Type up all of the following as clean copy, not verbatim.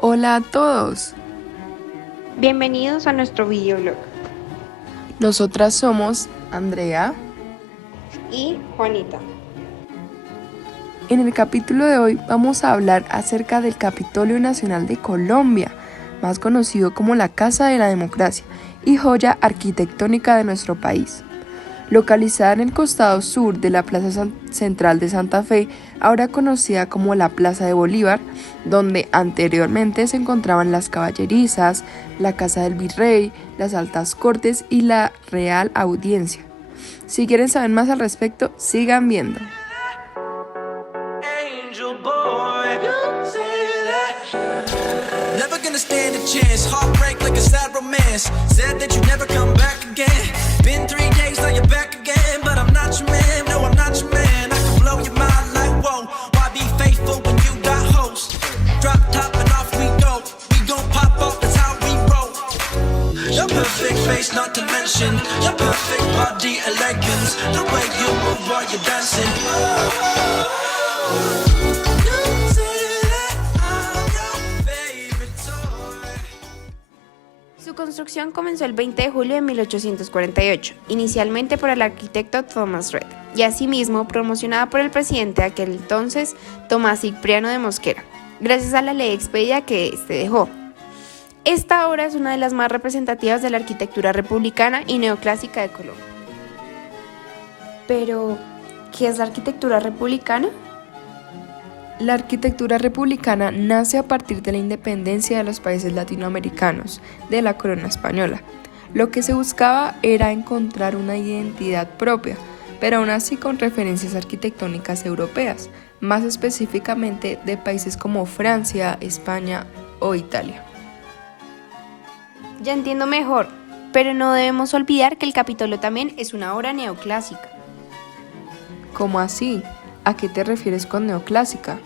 Hola a todos, Bienvenidos a nuestro videoblog. nosotras somos Andrea. Y Juanita. En el capítulo de hoy vamos a hablar acerca del Capitolio Nacional de Colombia, más conocido como la Casa de la Democracia y joya arquitectónica de nuestro país. Localizada en el costado sur de la Plaza Central de Santa Fe, ahora conocida como la Plaza de Bolívar, donde anteriormente se encontraban las caballerizas, la Casa del Virrey, las Altas Cortes y la Real Audiencia. Si quieren saber más al respecto, sigan viendo. Never gonna stand a chance, heartbreak like a sad romance. Said that you never come back again. Been 3 days, now you're back again. But I'm not your man, no I'm not your man. I can blow your mind like whoa. Why be faithful when you got hosts? Drop top and off we go. We gon' pop off, that's how we roll. Your perfect face, not to mention your perfect body elegance. The way you move while you're dancing. Su construcción comenzó el 20 de julio de 1848, inicialmente por el arquitecto Thomas Red, y asimismo promocionada por el presidente de aquel entonces, Tomás Cipriano de Mosquera, gracias a la ley expedida que éste dejó. Esta obra es una de las más representativas de la arquitectura republicana y neoclásica de Colombia. Pero, ¿qué es la arquitectura republicana? La arquitectura republicana nace a partir de la independencia de los países latinoamericanos de la corona española. Lo que se buscaba era encontrar una identidad propia, pero aún así con referencias arquitectónicas europeas, más específicamente de países como Francia, España o Italia. Ya entiendo mejor, pero no debemos olvidar que el Capitolio también es una obra neoclásica. ¿Cómo así? ¿A qué te refieres con neoclásica?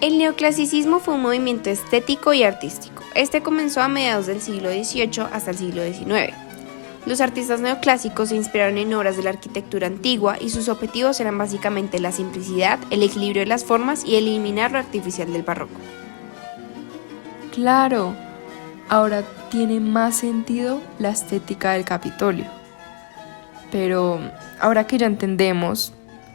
El neoclasicismo fue un movimiento estético y artístico. Este comenzó a mediados del siglo XVIII hasta el siglo XIX. Los artistas neoclásicos se inspiraron en obras de la arquitectura antigua y sus objetivos eran básicamente la simplicidad, el equilibrio de las formas y eliminar lo artificial del barroco. Claro, ahora tiene más sentido la estética del Capitolio. Pero ahora que ya entendemos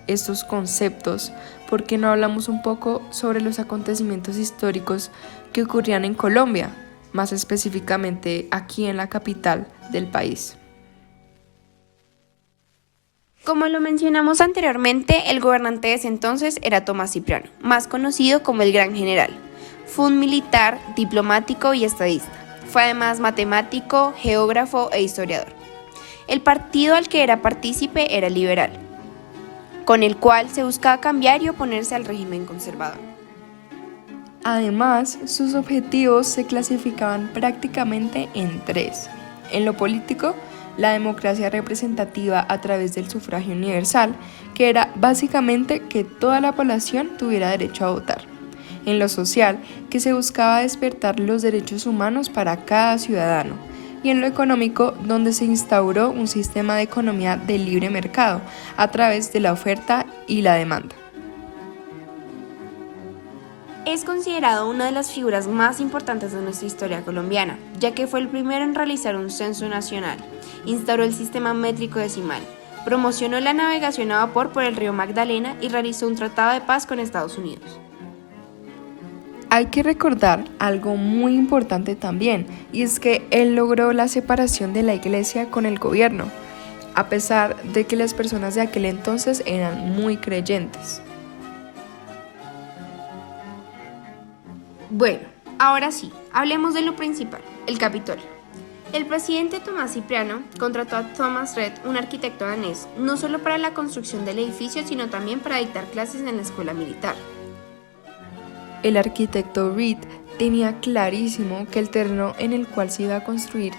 estos conceptos, ¿por qué no hablamos un poco sobre los acontecimientos históricos que ocurrían en Colombia, más específicamente aquí en la capital del país? Como lo mencionamos anteriormente, el gobernante de ese entonces era Tomás Cipriano, más conocido como el Gran General. Fue un militar, diplomático y estadista. Fue además matemático, geógrafo e historiador. El partido al que era partícipe era el liberal, con el cual se buscaba cambiar y oponerse al régimen conservador. Además, sus objetivos se clasificaban prácticamente en 3. En lo político, la democracia representativa a través del sufragio universal, que era básicamente que toda la población tuviera derecho a votar. En lo social, que se buscaba despertar los derechos humanos para cada ciudadano. Y en lo económico, donde se instauró un sistema de economía de libre mercado a través de la oferta y la demanda. Es considerado una de las figuras más importantes de nuestra historia colombiana, ya que fue el primero en realizar un censo nacional, instauró el sistema métrico decimal, promocionó la navegación a vapor por el río Magdalena y realizó un tratado de paz con Estados Unidos. Hay que recordar algo muy importante también, y es que él logró la separación de la iglesia con el gobierno, a pesar de que las personas de aquel entonces eran muy creyentes. Bueno, ahora sí, hablemos de lo principal, el Capitolio. El presidente Tomás Cipriano contrató a Thomas Red, un arquitecto danés, no solo para la construcción del edificio, sino también para dictar clases en la escuela militar. El arquitecto Reed tenía clarísimo que el terreno en el cual se iba a construir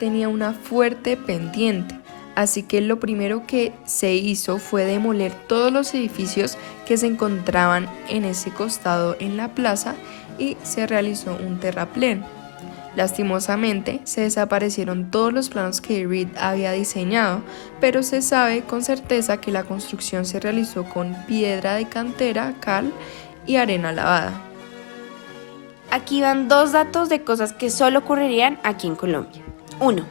tenía una fuerte pendiente, así que lo primero que se hizo fue demoler todos los edificios que se encontraban en ese costado en la plaza y se realizó un terraplén. Lastimosamente, se desaparecieron todos los planos que Reed había diseñado, pero se sabe con certeza que la construcción se realizó con piedra de cantera, cal y arena lavada. Aquí van 2 datos de cosas que solo ocurrirían aquí en Colombia. 1.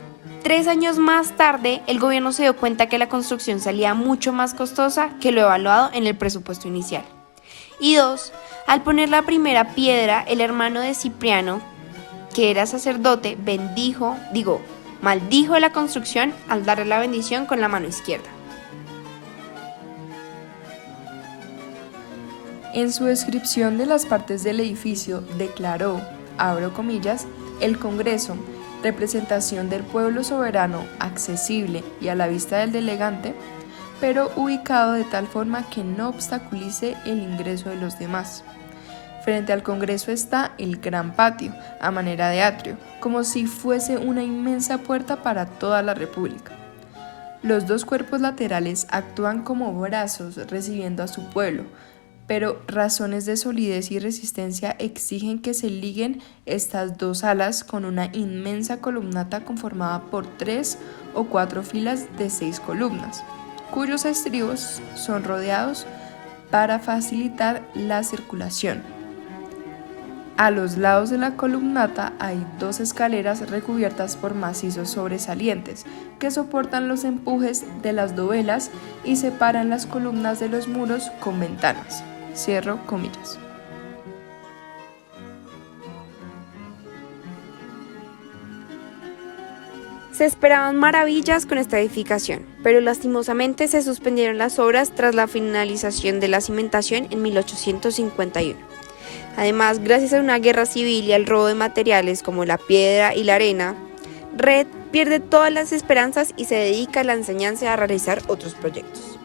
3 años más tarde, el gobierno se dio cuenta que la construcción salía mucho más costosa que lo evaluado en el presupuesto inicial. Y 2. Al poner la primera piedra, el hermano de Cipriano, que era sacerdote, maldijo la construcción al darle la bendición con la mano izquierda. En su descripción de las partes del edificio declaró, abro comillas, el Congreso, representación del pueblo soberano, accesible y a la vista del delegante, pero ubicado de tal forma que no obstaculice el ingreso de los demás. Frente al Congreso está el gran patio, a manera de atrio, como si fuese una inmensa puerta para toda la República. Los 2 cuerpos laterales actúan como brazos recibiendo a su pueblo, pero razones de solidez y resistencia exigen que se liguen estas 2 alas con una inmensa columnata conformada por 3 o 4 filas de 6 columnas, cuyos estribos son rodeados para facilitar la circulación. A los lados de la columnata hay 2 escaleras recubiertas por macizos sobresalientes que soportan los empujes de las dovelas y separan las columnas de los muros con ventanas. Cierro comillas. Se esperaban maravillas con esta edificación, pero lastimosamente se suspendieron las obras tras la finalización de la cimentación en 1851. Además, gracias a una guerra civil y al robo de materiales como la piedra y la arena, Red pierde todas las esperanzas y se dedica a la enseñanza y a realizar otros proyectos.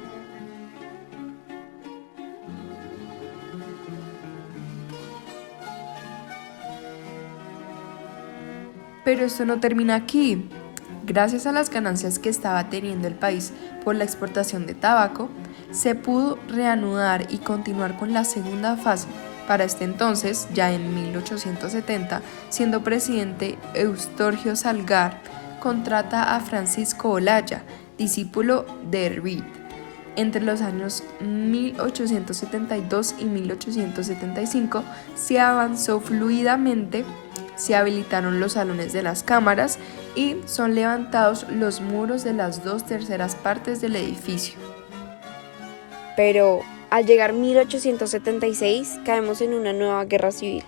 Pero esto no termina aquí. Gracias a las ganancias que estaba teniendo el país por la exportación de tabaco, se pudo reanudar y continuar con la segunda fase. Para este entonces, ya en 1870, siendo presidente Eustorgio Salgar, contrata a Francisco Olaya, discípulo de Reed. Entre los años 1872 y 1875 se avanzó fluidamente, se habilitaron los salones de las cámaras y son levantados los muros de las 2/3 partes del edificio. Pero al llegar 1876 caemos en una nueva guerra civil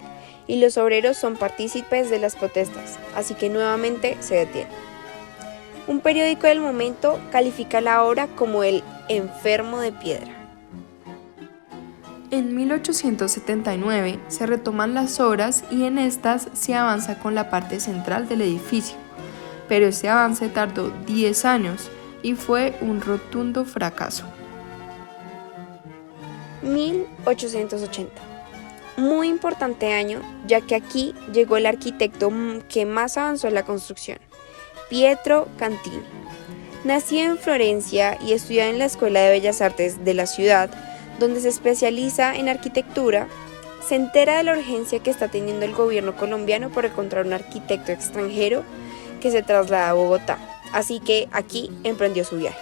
y los obreros son partícipes de las protestas, así que nuevamente se detiene. Un periódico del momento califica la obra como el enfermo de piedra. En 1879 se retoman las obras y en estas se avanza con la parte central del edificio, pero ese avance tardó 10 años y fue un rotundo fracaso. 1880. Muy importante año, ya que aquí llegó el arquitecto que más avanzó en la construcción, Pietro Cantini. Nacido en Florencia y estudiado en la Escuela de Bellas Artes de la ciudad, donde se especializa en arquitectura, se entera de la urgencia que está teniendo el gobierno colombiano por encontrar un arquitecto extranjero que se traslada a Bogotá, así que aquí emprendió su viaje.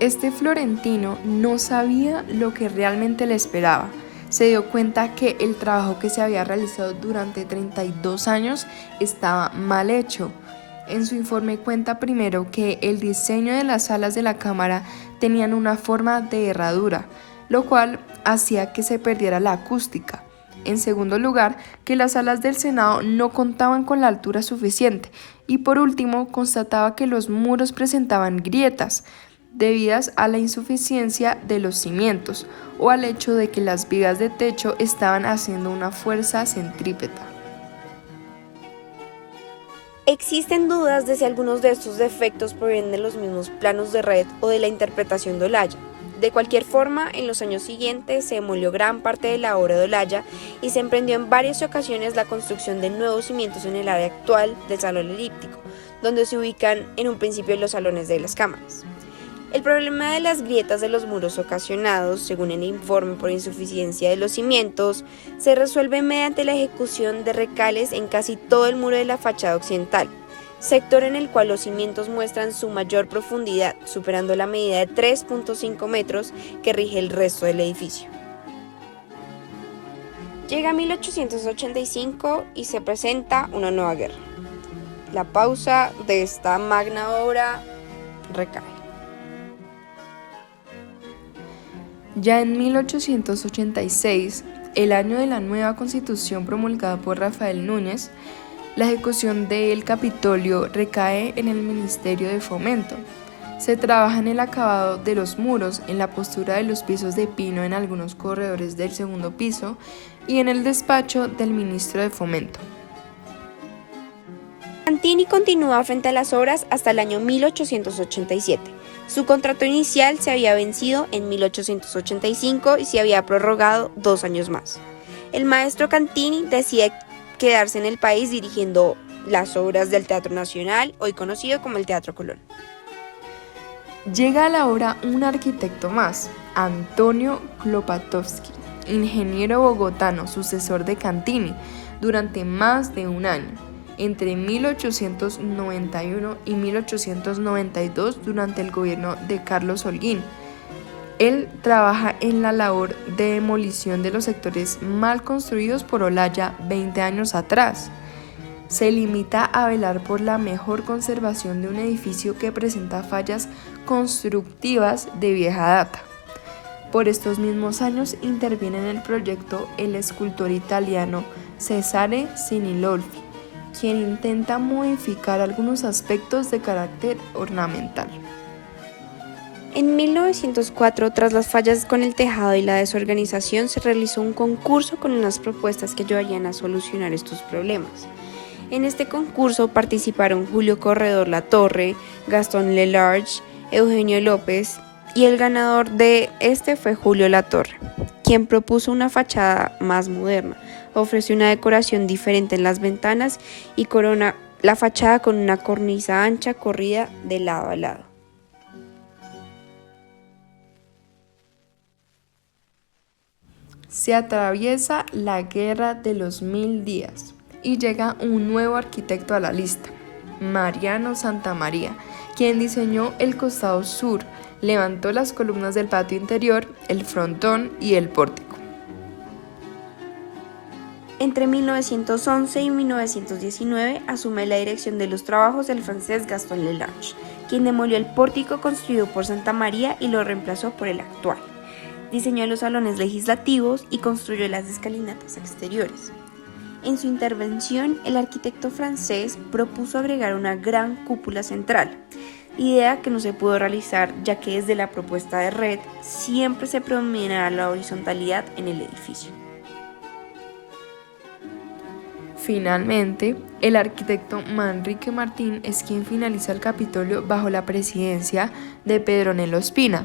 Este florentino no sabía lo que realmente le esperaba. Se dio cuenta que el trabajo que se había realizado durante 32 años estaba mal hecho. En su informe cuenta primero que el diseño de las salas de la Cámara tenían una forma de herradura, lo cual hacía que se perdiera la acústica. En segundo lugar, que las salas del Senado no contaban con la altura suficiente. Y por último, constataba que los muros presentaban grietas, debidas a la insuficiencia de los cimientos o al hecho de que las vigas de techo estaban haciendo una fuerza centrípeta. Existen dudas de si algunos de estos defectos provienen de los mismos planos de Red o de la interpretación de Olaya. De cualquier forma, en los años siguientes se demolió gran parte de la obra de Olaya y se emprendió en varias ocasiones la construcción de nuevos cimientos en el área actual del Salón Elíptico, donde se ubican en un principio los salones de las cámaras. El problema de las grietas de los muros ocasionados, según el informe por insuficiencia de los cimientos, se resuelve mediante la ejecución de recales en casi todo el muro de la fachada occidental, sector en el cual los cimientos muestran su mayor profundidad, superando la medida de 3.5 metros que rige el resto del edificio. Llega 1885 y se presenta una nueva guerra. La pausa de esta magna obra recae. Ya en 1886, el año de la nueva Constitución promulgada por Rafael Núñez, la ejecución del Capitolio recae en el Ministerio de Fomento. Se trabaja en el acabado de los muros, en la postura de los pisos de pino en algunos corredores del segundo piso y en el despacho del ministro de Fomento. Cantini continúa frente a las obras hasta el año 1887. Su contrato inicial se había vencido en 1885 y se había prorrogado 2 años más. El maestro Cantini decide quedarse en el país dirigiendo las obras del Teatro Nacional, hoy conocido como el Teatro Colón. Llega a la obra un arquitecto más, Antonio Klopatovsky, ingeniero bogotano, sucesor de Cantini, durante más de un año, entre 1891 y 1892 durante el gobierno de Carlos Holguín. Él trabaja en la labor de demolición de los sectores mal construidos por Olaya 20 años atrás. Se limita a velar por la mejor conservación de un edificio que presenta fallas constructivas de vieja data. Por estos mismos años interviene en el proyecto el escultor italiano Cesare Cinilolfi, quien intenta modificar algunos aspectos de carácter ornamental. En 1904, tras las fallas con el tejado y la desorganización, se realizó un concurso con unas propuestas que ayudarían a solucionar estos problemas. En este concurso participaron Julio Corredor Latorre, Gastón Lelarge, Eugenio López, y el ganador de este fue Julio Latorre, quien propuso una fachada más moderna, ofreció una decoración diferente en las ventanas y corona la fachada con una cornisa ancha corrida de lado a lado. Se atraviesa la Guerra de los 1000 días y llega un nuevo arquitecto a la lista, Mariano Santamaría, quien diseñó el costado sur, levantó las columnas del patio interior, el frontón y el pórtico. Entre 1911 y 1919 asume la dirección de los trabajos el francés Gastón Lelarge, quien demolió el pórtico construido por Santamaría y lo reemplazó por el actual. Diseñó los salones legislativos y construyó las escalinatas exteriores. En su intervención, el arquitecto francés propuso agregar una gran cúpula central, idea que no se pudo realizar ya que desde la propuesta de Red siempre se predominará la horizontalidad en el edificio. Finalmente, el arquitecto Manrique Martín es quien finaliza el Capitolio bajo la presidencia de Pedronel Ospina.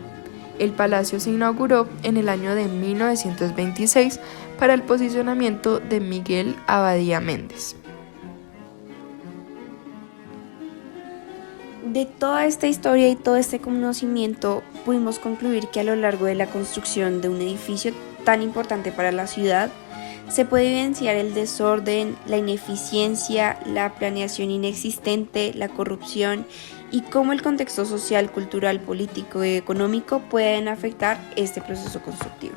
El palacio se inauguró en el año de 1926 para el posicionamiento de Miguel Abadía Méndez. De toda esta historia y todo este conocimiento, pudimos concluir que a lo largo de la construcción de un edificio tan importante para la ciudad, se puede evidenciar el desorden, la ineficiencia, la planeación inexistente, la corrupción y cómo el contexto social, cultural, político y económico pueden afectar este proceso constructivo.